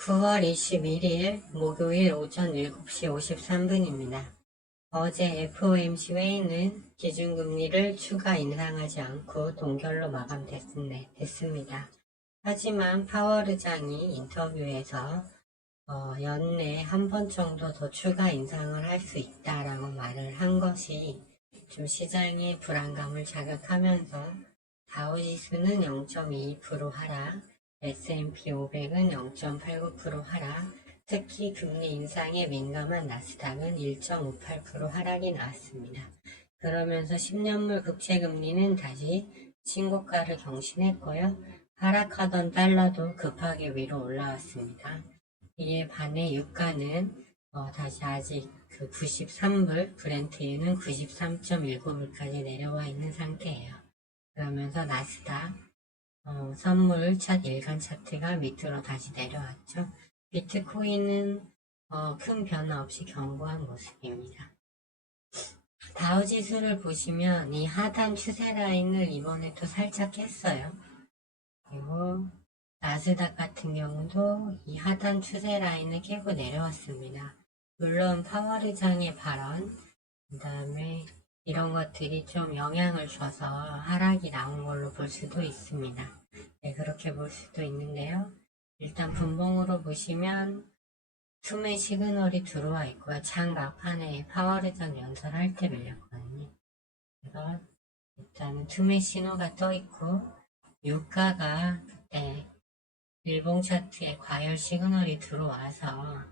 9월 21일 목요일 오전 7시 53분입니다. 어제 FOMC 회의는 기준금리를 추가 인상하지 않고 동결로 마감됐습니다. 하지만 파월 의장이 인터뷰에서 연내 한 번 정도 더 추가 인상을 할 수 있다라고 말을 한 것이 좀 시장의 불안감을 자극하면서 다우지수는 0.22% 하락, S&P 500은 0.89% 하락, 특히 금리 인상에 민감한 나스닥은 1.58% 하락이 나왔습니다. 그러면서 10년물 국채금리는 다시 신고가를 경신했고요. 하락하던 달러도 급하게 위로 올라왔습니다. 이에 반해 유가는 다시 아직 93불, 브렌트유는 93.19불까지 내려와 있는 상태예요. 그러면서 나스닥 선물 첫 일간 차트가 밑으로 다시 내려왔죠. 비트코인은 큰 변화 없이 견고한 모습입니다. 다우지수를 보시면 이 하단 추세 라인을 이번에 또 살짝 깼어요. 그리고 나스닥 같은 경우도 이 하단 추세 라인을 깨고 내려왔습니다. 물론 파월 의장의 발언, 그 다음에 이런 것들이 좀 영향을 줘서 하락이 나온 걸로 볼 수도 있습니다. 네, 그렇게 볼 수도 있는데요. 일단 분봉으로 보시면 투매 시그널이 들어와 있고요. 장 막판에 파월 의장 연설할 때 밀렸거든요. 그래서 일단은 투매 신호가 떠 있고 유가가 그때 일봉 차트에 과열 시그널이 들어와서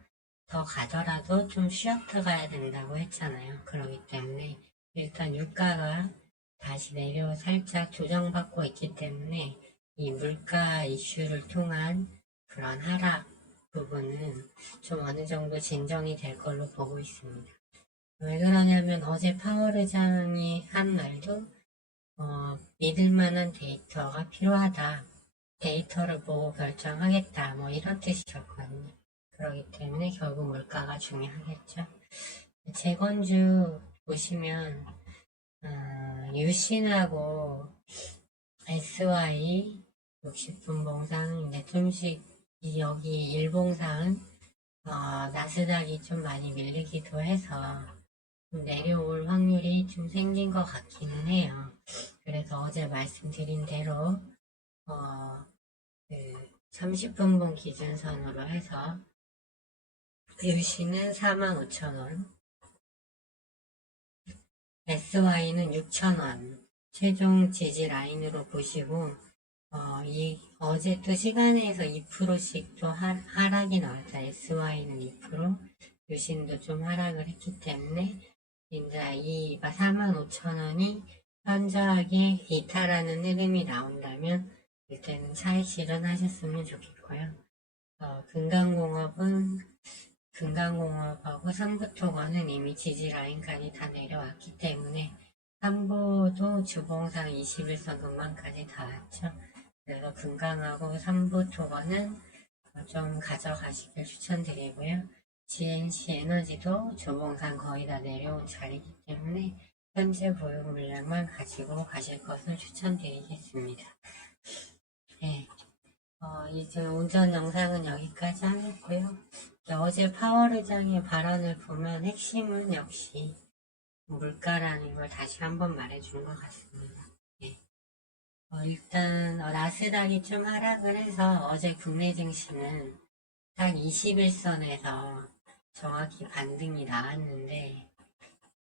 더 가더라도 좀 쉬었다 가야 된다고 했잖아요. 그렇기 때문에 일단 유가가 다시 내려 살짝 조정받고 있기 때문에 이 물가 이슈를 통한 그런 하락 부분은 좀 어느 정도 진정이 될 걸로 보고 있습니다. 왜 그러냐면 어제 파월 의장이 한 말도 믿을 만한 데이터가 필요하다. 데이터를 보고 결정하겠다. 뭐 이런 뜻이었거든요. 그렇기 때문에 결국 물가가 중요하겠죠. 재건주 보시면 유신하고 SY 60분 봉상 이제 좀씩 여기 일봉상 나스닥이 좀 많이 밀리기도 해서 좀 내려올 확률이 좀 생긴 것 같기는 해요. 그래서 어제 말씀드린 대로 30분봉 기준선으로 해서 유시는 45,000원, SY는 6,000원 최종 지지 라인으로 보시고 어제 또 시간에서 2%씩 또 하락이 나왔죠. SY는 2%, 유신도 좀 하락을 했기 때문에 이제 이 45,000원이 현저하게 이탈하는 흐름이 나온다면 이때는 차익 실현하셨으면 좋겠고요. 금강공업하고 삼부토건은 이미 지지 라인까지 다 내려왔기 때문에 삼부도 주봉상 21선 근방까지 다 왔죠. 그래서 금강하고 삼부토건은 좀 가져가시길 추천드리고요. GNC 에너지도 주봉상 거의 다 내려온 자리이기 때문에 현재 보유 물량만 가지고 가실 것을 추천드리겠습니다. 네. 이제 오전 영상은 여기까지 하겠고요. 어제 파월 의장의 발언을 보면 핵심은 역시 물가라는 걸 다시 한번 말해준 것 같습니다. 네. 일단 나스닥이 좀 하락을 해서 어제 국내 증시는 딱 21선에서 정확히 반등이 나왔는데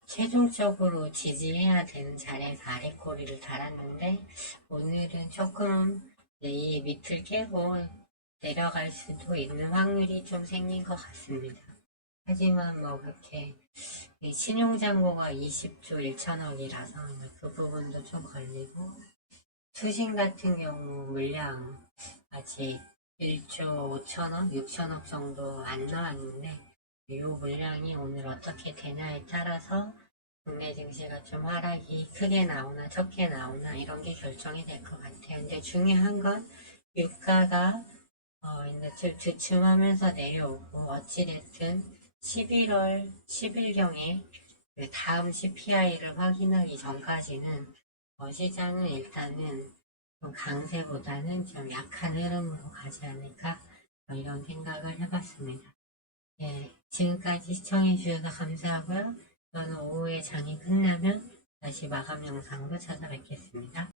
최종적으로 지지해야 되는 자리에서 아래 꼬리를 달았는데 오늘은 조금 이 밑을 깨고 내려갈 수도 있는 확률이 좀 생긴 것 같습니다. 하지만 뭐 그렇게 신용잔고가 20조 1천억이라서 그 부분도 좀 걸리고 투신 같은 경우 물량 아직 1조 5천억, 6천억 정도 안 나왔는데 이 물량이 오늘 어떻게 되냐에 따라서 국내 증시가 좀 하락이 크게 나오나 적게 나오나 이런 게 결정이 될 것 같아요. 근데 중요한 건 유가가 이제 주춤하면서 내려오고 어찌됐든 11월 10일경에 다음 CPI를 확인하기 전까지는 시장은 일단은 좀 강세보다는 좀 약한 흐름으로 가지 않을까 이런 생각을 해봤습니다. 예, 지금까지 시청해주셔서 감사하고요. 저는 오후에 장이 끝나면 다시 마감 영상으로 찾아뵙겠습니다.